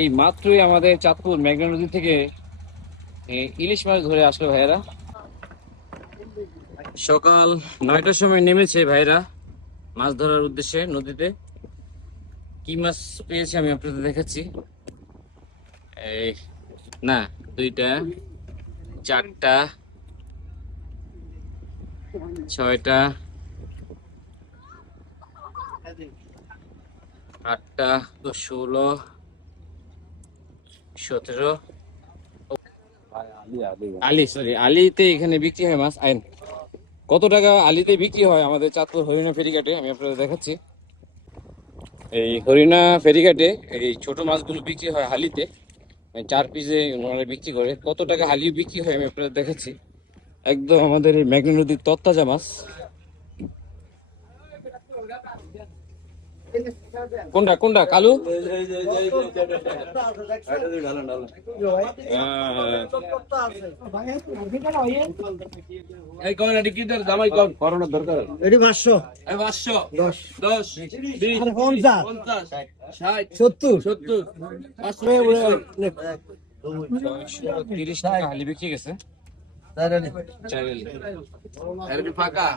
এই মাত্রই আমাদের চাঁদপুর মেঘনা নদী থেকে ইলিশ মাছ ধরে আসলো ভাইয়েরা। সকাল 9টার সময় নেমেছে ভাইয়েরা মাছ ধরার উদ্দেশ্যে নদীতে। কি মাছ পেয়েছি আমি আপনাদের দেখাচ্ছি। এই না, দুইটা, চারটা, ছয়টা, আটটা, 16, 17। আলিতে এখানে বিক্রি হয় মাছ। আইন কত টাকা আলিতে বিক্রি হয় আমাদের চাঁদপুর হরিণা ফেরিঘাটে আমি আপনাদের দেখাচ্ছি। এই হরিণা ফেরিঘাটে এই ছোট মাছগুলো বিক্রি হয় হালিতে, 4 পিসে ওনারা বিক্রি করে। কত টাকা হালি বিক্রি হয় আমি আপনাদের দেখাচ্ছি। একদম আমাদের এই মেঘনা নদীর তরতাজা মাছ। কোনটা কোনটা কালু? এই কোন এটি কি দর জামাই কোন করোনা দরকার এটি 500 এই 500 10 10 20 50 50 60 70 70 500 30 টাকা হালি বিক্রি গেছে। চাইলে ফাঁকা